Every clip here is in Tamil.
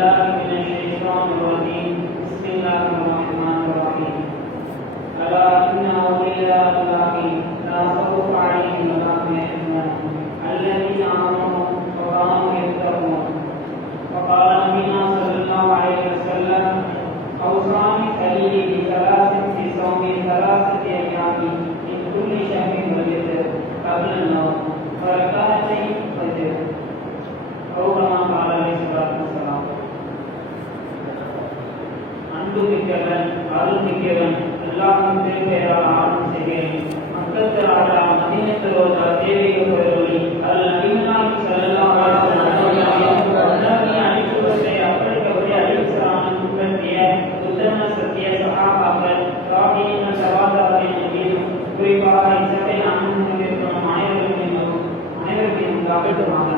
بالله من الشيطان الرجيم بسم الله الرحمن الرحيم ألا إن أولياء الله لا خوف عليهم ولا هم يحزنون الذين آمنوا وكانوا يتقون وقال نبينا صلى الله عليه وسلم أوصاني خليلي بثلاث في صوم 3 أيام من كل شهر والوتر قبل النوم وركعتي الفجر أو كما قال عليه الصلاة والسلام. அன்பு மிக்கவன் அருள் மிக்கவன் எல்லாரும் திருப்பெயரால் ஆரம்பம் செய்கிறேன். மக்கள் ஆடா மதீனத்து ரோஜா தேவிக பொருளி அல் நபிகளாகி ஸல்லல்லாஹு அலைஹி வஸல்லம் அடிப்படை அப்படிப்பட்ட அலிஸ்லாமின் முக்கிய உத்தம சத்திய சஹாபாக்கள் தாபீன சவாதாரின் மீது குறிப்பாக இசை அனுமதிக்கும் அனைவருக்கும் காப்பீட்டுமாக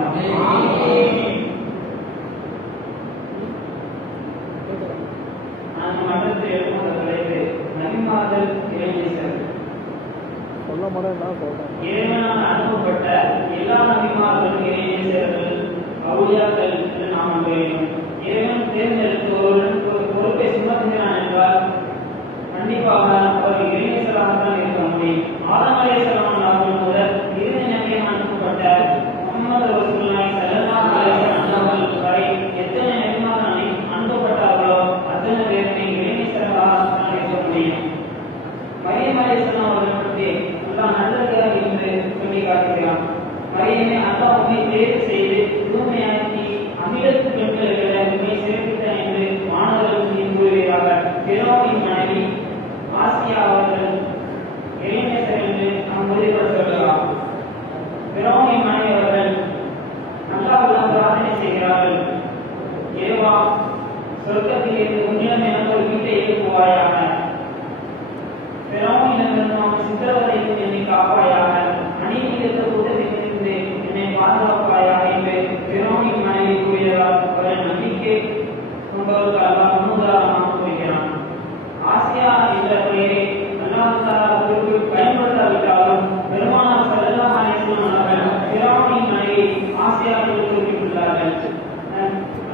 இறைவனால் அனுப்பப்பட்ட எல்லா நபிமார்களும் இறைநேசர்கள் அவுலியாக்கள் என்று நாம் நம்புகிறோம். இறைவன் தேர்ந்தெடுத்து ஒரு பொறுப்பை சுமத்துகிறான் என்றால் கண்டிப்பாக அவர் இறைநேசராகத்தான் இருக்க முடியும். ஆதம் அலைஹிஸ்ஸலாம் அவர்கள் முதல் இறுதி நபியாக அனுப்பப்பட்ட முஹம்மது ரசூலுல்லாஹி ஸல்லல்லாஹு அலைஹி வஸல்லம் அவர்கள் வரை எத்தனை நபிமார்கள் அனுப்பப்பட்டார்களோ அத்தனை பேருமே இறைநேசராகத்தான் இருக்க முடியும். மரியம் அலைஹிஸ்ஸலாம் அவர்கள் பற்றி அல்லாஹ் நல்லதாக என்று சொல்லி காட்டுகிறான். மரியமை அல்லாஹ் உண்மை தேர்வு செய்து தூய்மையாக்கி அமிலத்து பெண்களை விட உண்மை சிறப்பித்தான் என்று மாணவர்கள் கூறுகிறார்கள். பிறோவின் மனைவி ஆசியா அவர்கள் இறைநேசர் என்று நாம் உறுதிபட சொல்லலாம். பிறோவின் மனைவி அவர்கள் அல்லாஹ்விடம் பிரார்த்தனை செய்கிறார்கள். இறைவா, சொர்க்கத்திலிருந்து உன்னிடம் எனக்கு ஒரு வீட்டை எழுப்புவாயாக, பிறோவினிடமிருந்து அவன் சித்திரவதைக்கு என்னை காப்பாயாக, அநீதிக்கு கூட்டத்திலிருந்து என்னை பாதுகாப்பாயாக என்று பிறோவின் மனைவி கூறுகிறார். அவரின் நம்பிக்கை கொண்டவருக்கு அல்லாஹ் முன்னுதாரணமாக கூறுகிறான். ஆசியா என்ற பெயரை அல்லாஹ் பயன்படுத்தாவிட்டாலும் பெருமானார் ஸல்லல்லாஹு அலைஹி வஸல்லம் அவர்கள் பிறோவின் மனைவி ஆசியா என்று குறிப்பிட்டுள்ளார்கள்.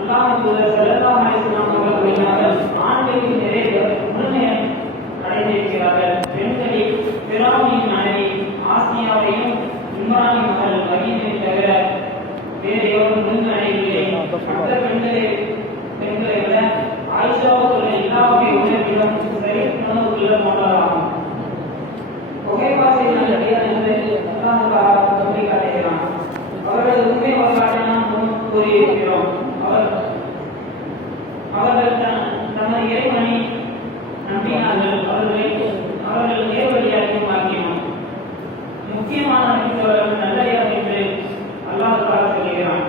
அல்லாஹ்வின் தூதர் ஸல்லல்லாஹு அலைஹி வஸல்லம் அவர்கள் கூறினார்கள், ஆண்களின் நிறைய முழுமையை அடைந்திருக்கிறார்கள். பெண்களில் பிறோவின் மனைவி ஆசியாவையும் இம்ரானின் மகள் மரியமை தவிர வேறு எவரும் முன்னிலையில்லை. மற்ற பெண்களை விட ஆயிஷாவுக்குள்ள எல்லாருடைய உணர்விலும் சரி உணவுக்குள்ள போன்றதாகும். புகைவாசியின் அடியார் என்று அல்லாஹ் சொல்லி காட்டுகிறான். அவர்களது உண்மை வரலாற்றை நாம் கூறியிருக்கிறோம். அவர்கள் தமது இறைவனை நம்பினார்கள். அவர்கள் நேர்வழியாகவும் ஆக்கினோம். முக்கியமான நம்பிக்கையாளர்கள் நல்லடியார் என்று அல்லாஹ் சொல்கிறான்.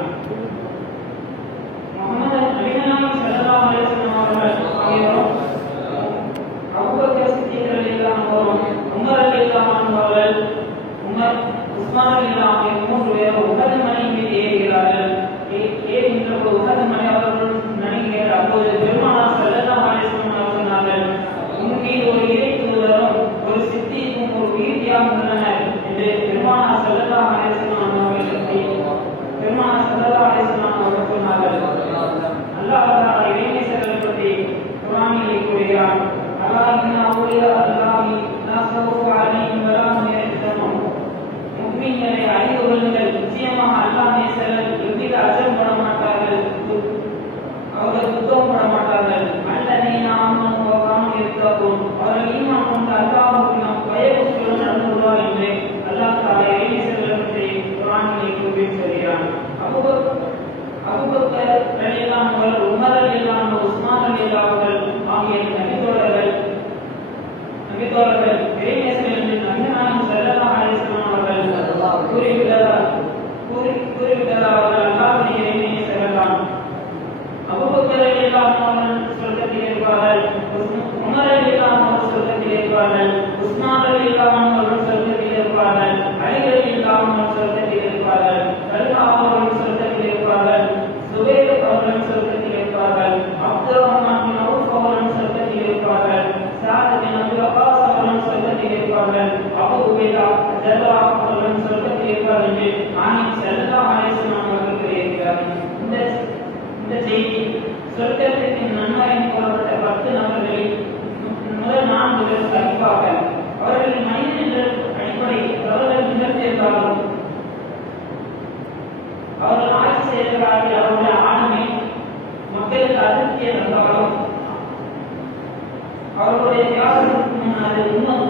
முஹம்மது நபிகளாகி ஸல்லல்லாஹு அலைஹி வஸல்லம் அவர்கள் ஆகியோரும் அபூபக்கர் சித்திக் ரலியல்லாஹு அன்ஹு, உமர் ரலியல்லாஹு அன்ஹு அவர்கள், உஸ்மான் ரலியல்லாஹு அன்ஹு 3 பேர் உஹது மலை மீது ஏறுகிறார்கள். ஏறுகின்ற போது உஹது மலை அவர்கள் நடுங்குகிறது. அப்போது பெருமானார் ஸல்லல்லாஹு அலைஹி வஸல்லம் அவர்கள் சொன்னார்கள், உன்மீது ஒரு இறை தூதரும் ஒரு சித்திக்கும் ஒரு உயிர்த்தியாகவும் உள்ளனர் என்று பெருமானார் ஸல்லல்லாஹு அலைஹி வஸல்லம் அவர்கள் சொன்னார்கள். அல்லாஹ் இறைநேசர்கள் பற்றி குர்ஆனிலே கூறுகிறான். அல்லாஹ் இன்ன அவுலியா அல்லாஹி லா ஸௌஃபு அலைஹிம் வலா ஹும் யஹ்சனூன். முஃமின்களை அறிந்து கொள்ளுங்கள், நிச்சயமாக அல்லாஹ் நேசர்கள் எவ்வித அச்சப்பட மாட்டார்கள், அவர்கள் துக்கப்பட மாட்டார்கள். அல்லதீன ஆமனூ வ கானூ யத்தகூன். அவர்கள் ஈமான் கொண்டு அல்லாஹ்வுக்கு நாம் பயபக்தியுடன் நடந்து கொள்வார் என்று அல்லாஹ் தஆலா இறைநேசர்கள் பற்றி குர்ஆனிலே கூறுகிறான். அபூபக்கர் ரலியல்லாஹு அன்ஹு, உமர் ரலியல்லாஹு அன்ஹு, உஸ்மான் ரலியல்லாஹு அன்ஹு ஆகிய நபித்தோழர்கள் இறைநேசர்கள் என்று நபிகளார் ஸல்லல்லாஹு அலைஹி வஸல்லம் அவர்கள் கூறிவிட்டதாக அவர்கள் அல்லாஹ்வுடைய இறைநேசர்கள் தான். அபூபக்கர் ரலியல்லாஹு அன்ஹு சொர்க்கத்தில் இருப்பார்கள், உமர் ரலியல்லாஹு அன்ஹு சொர்க்கத்தில் இருப்பார்கள், உஸ்மான் ரலியல்லாஹு அன்ஹு சொர்க்கத்தில் இருப்பார்கள், அலி ரலியல்லாஹு அன்ஹு சொர்க்கத்தில் இருப்பார்கள், தல்ஹா அவர்கள் சொர்க்கத்தில் இருப்பார்கள், சுபைர் அவர்கள் சொர்க்கத்தில் இருப்பார்கள், அப்துர்ரஹ்மான் பின் அவுஃப் அவர்கள் சொர்க்கத்தில் இருப்பார்கள், ஸஅத் பின் அபீ வக்காஸ் அவர்கள் சொர்க்கத்தில் இருப்பார்கள், அபூ உபைதா ஜர்ராஹ் அவர்கள் சொர்க்கத்தில் இருப்பார்கள் என்று நாயகம் ஸல்லல்லாஹு அலைஹி வஸல்லம் அவர்கள் கூறியிருக்கிறார்கள். இந்த செய்தி சொர்க்கத்திற்கு நன்மகன் போடப்பட்ட 10 நபர்களில் முதல் 4 பேர் கண்டிப்பாக அவர்களின் மனிதன் என்ற அடிப்படையில் அவர்கள் நிகழ்த்தியிருந்தாலும் அவர்கள் ஆட்சி செய்கிறார்கள். அவருடைய ஆளுமை மக்களுக்கு அதிருப்தியை தந்தாலும் அவர்களுடைய தியாகத்திற்கு அது இன்னும்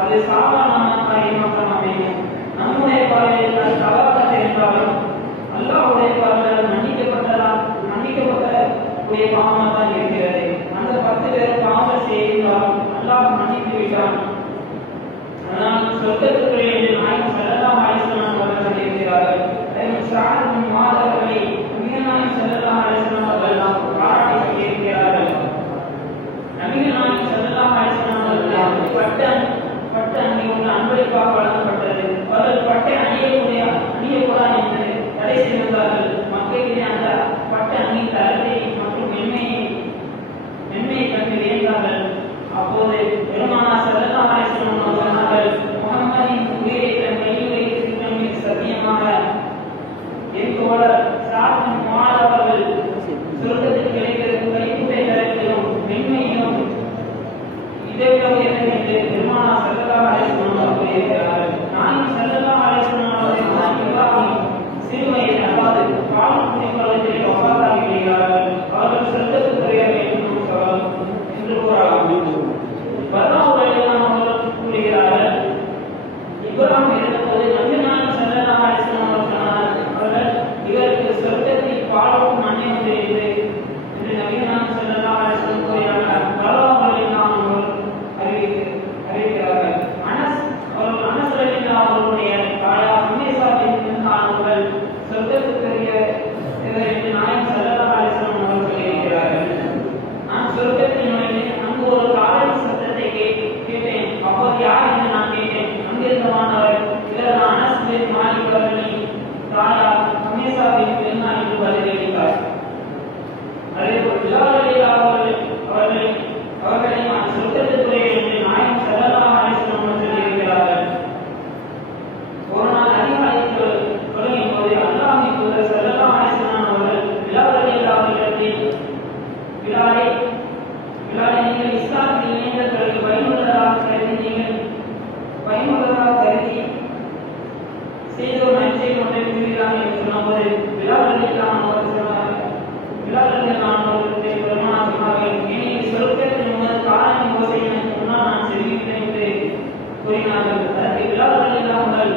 அது சாதாரண காரியமாக அமையும். நம்முடைய பார்வையில் அது தவறாக இருந்தாலும் அல்லாஹ்வுடைய பார்வையில் மன்னிக்கப்படக்கூடிய பாவமாக தான் இருக்கிறது. அந்த 10 பேர் பாவம் செய்தாலும் அல்லாஹ் மன்னித்து விட்டான். ஆனால் சொர்க்கத்துக்குரிய நாயகம் ஸல்லல்லாஹு அலைஹி வஸல்லம் அவர்கள் இருக்கிறார்கள். ஸஅத் பின் முஆத் அவர்களை நபிகள் நாயகம் ஸல்லல்லாஹு அலைஹி வஸல்லம் அவர்கள் பாராட்டி சொல்லியிருக்கிறார்கள். நபிகள் நாயகம் ஸல்லல்லாஹு அலைஹி வஸல்லம் அவர்கள் பட்டு அணியுள்ள அன்பளிப்பாக வழங்கப்பட்டது. அவர்கள் பட்டை அணியக்கூடாது என்று தடை செய்திருந்தார்கள். மக்களிடையே அந்த பட்டு அணியின் தரத்தை மற்றும் மென்மையை கண்டு வியந்தார்கள். அப்போது பெருமானார் ஸல்லல்லாஹு அலைஹி வஸல்லம் அவர்கள் முஹம்மதின் உயிரை தன் கையில் வைத்திருக்கும் சத்தியமாக என் தோழர் ஸஅத் பின் முஆத் அவர்கள் சொர்க்கத்தில் கிடைக்கிறது கைக்குட்டை தரத்திலும் மென்மையிலும் இதைவிட உயர்ந்தது என்று பெருமானார் ஸல்லல்லாஹு அலைஹி வஸல்லம் அவர்கள் கூறியிருக்கிறார்கள். நாயகம் ஸல்லல்லாஹு அலைஹி வஸல்லம் அவர்கள் சிறு வயது அல்லாது காலம் குடிப்பதற்கு வஃபாத்தாகி விடுகிறார்கள். அவர்கள் சொர்க்கத்துக்குரியவர்கள் என்று கூறலாம். அவர்கள் கூறுகிறார்கள், இப்ராஹிம் இருந்தபோது நபிகள் நாயகம் ஸல்லல்லாஹு அலைஹி வஸல்லம் அவர்கள் இவருக்கு சொர்க்கத்தில் பாலும் மண்ணை வந்திருக்கிறது என்று நபிகள் நாயகம் ஸல்லல்லாஹு அலைஹி வஸல்லம் கூறினார்கள். அறிவிக்கிறார்கள். அனஸ் ரலியல்லாஹு அவர்களுடைய தாயார் உம்மேசா பின்த் அவர்கள் சொர்க்கத்துக்குரிய என்று நாயகம் ஸல்லல்லாஹு அலைஹி வஸல்லம் அவர்கள் சொல்லியிருக்கிறார்கள். நான் சொர்க்கத்தில் நுழைந்தேன். அங்கு ஒரு காலடி சத்தத்தை கேட்டேன். அப்போது யார் என்று நான் கேட்டேன். அங்கிருந்தவானவர் இதர் நான் அனஸ் பின் மாலிக் அவர்களின் தாயார் உம்மேசா பின்த் என்று பதிலளித்தார். அதேபோல் பிலால் ரலியல்லாஹு அவர்களை நான் சொர்க்கத்துக்குரிய என்று நாயகம் ஸல்லல்லாஹு அலைஹி வஸல்லம் அவர்கள் சொல்லியிருக்கிறார்கள். ஒரு நாள் அதிகாலையில் தொழுகையின் போது அல்லாஹ்வின் தூதர் ஸல்லல்லாஹு அலைஹி வஸல்லம் அவர்கள் பிலால் ரலியல்லாஹு அவர்களிடத்தில் பிலாலே நீங்கள் இஸ்லாத்தில் இணைந்த பிறகு பயனுள்ளதாக கருதி செய்த ஒரு நற்செயல் ஒன்றை கூறுகிறார்கள் என்று சொன்னபோது பிலால் ரலியல்லாஹு அவர்களுக்கு பெருமானார் சொன்னார்கள், ஏனெனில் சொர்க்கத்தில் உமது காலனின் ஓசை எனக்கு முன்னால் நான் செல்கிறேன் என்று கூறினார்கள். அதற்கு பிலால் ரலியல்லாஹு அவர்கள்,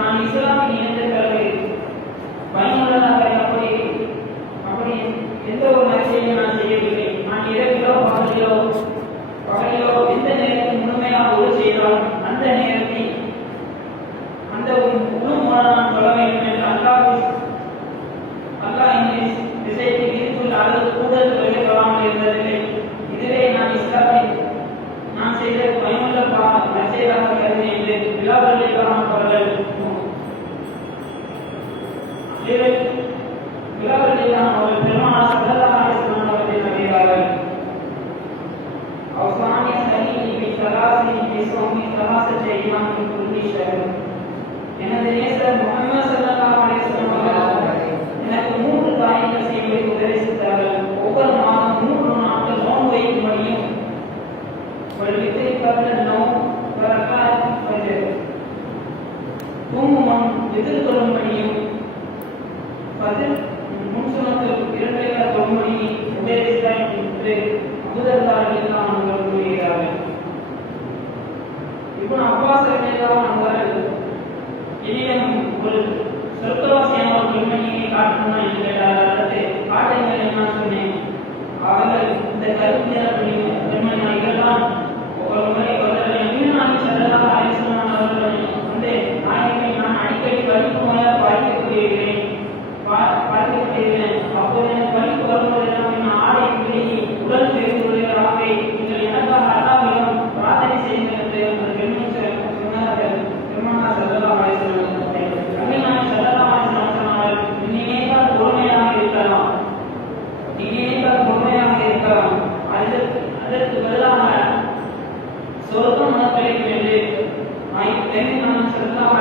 நான் இஸ்லாமில் இணைந்த பிறகு பயனுள்ளதாக அப்படி எந்த ஒரு நற்செயலையும் நான் செய்யவில்லை. நான் இரவிலோ பகலிலோ எந்த நேரத்தில் முழுமையாக ஒரு செய்தாலும் அந்த நேரத்தில் அந்த முழு மூலம் நான் சொல்ல வேண்டும் என்று அல்லாஹ் என்னை திசைக்கு விதித்துள்ள அளவு கூடுதல் தொழிலாமல் இருந்ததில்லை. இதுவே நான் இஸ்லாத்தில் நான் செய்த பயனுள்ள நற்செயலாக கருதி என்று பிலால் ரலியல்லாஹு அவர்கள் பெருமானார் ஸல்லல்லாஹு அலைஹி வஸல்லம் அவர்களை நம்பினார்கள். அவசானிய சலீமி ஸலாசின் பிஸௌமி ஸலாசத்தை இமாமின் குல்லி ஷஹர். எனது நேசர் முஹம்மது ஸல்லல்லாஹு அலைஹி வஸல்லம் அவர்கள் எனக்கு 3 காரியங்கள் செய்வதை உபதேசித்தார்கள். ஒவ்வொரு மாதம் 3 நாட்கள் நோன்பு வைக்கும்படியும் தூங்குமன் எதிர்கொள்ளும்படியும் முன்சுமத்தில் 2 தொழும்படியை உபதேசித்தார் என்று அபூதர்தாரில் அவர்கள் கூறுகிறார்கள். இப்னு அப்பாஸ் ரலியல்லாஹு அவர்கள் என்னிடம் ஒரு சொர்க்கவாசியான ஒரு பெண்மணியை காட்டணும் என்று கேட்டார்கள். அடுத்து காட்டுங்கள் என்று நான் சொன்னேன். அவர்கள் இந்த கருப்பு நிற பெண்மணிகள்லாம் ஒரு முறை அவர்கள் நபிகள் நாயகம் ஸல்லல்லாஹு அலைஹி வஸல்லம் அவர்கள் வந்து நாயகமே நான் அடிக்கடி கருப்பு முறையாக பார்க்கக்கூடியிருக்கிறேன். அப்போது எனக்கு கருப்பு வரும்போதெல்லாம் நான் ஆடை விலகி உடல் பெருந்துள்ளவராக நீங்கள் எனக்காக அல்லாஹ்விடம் பிரார்த்தனை செய்யுங்கள் என்று அந்த பெண்மணி சொன்னார்கள். பெருமானார் ஸல்லல்லாஹு அலைஹி வஸல்லம் நபிகள் நாயகம் ஸல்லல்லாஹு அலைஹி வஸல்லம் சொன்னார்கள், நீ நினைத்தால் பொறுமையாக இருக்கலாம். அதற்கு பதிலாக சொர்க்கம் உனக்கு கிடைக்கும் என்று பெருமானார் ஸல்லல்லாஹு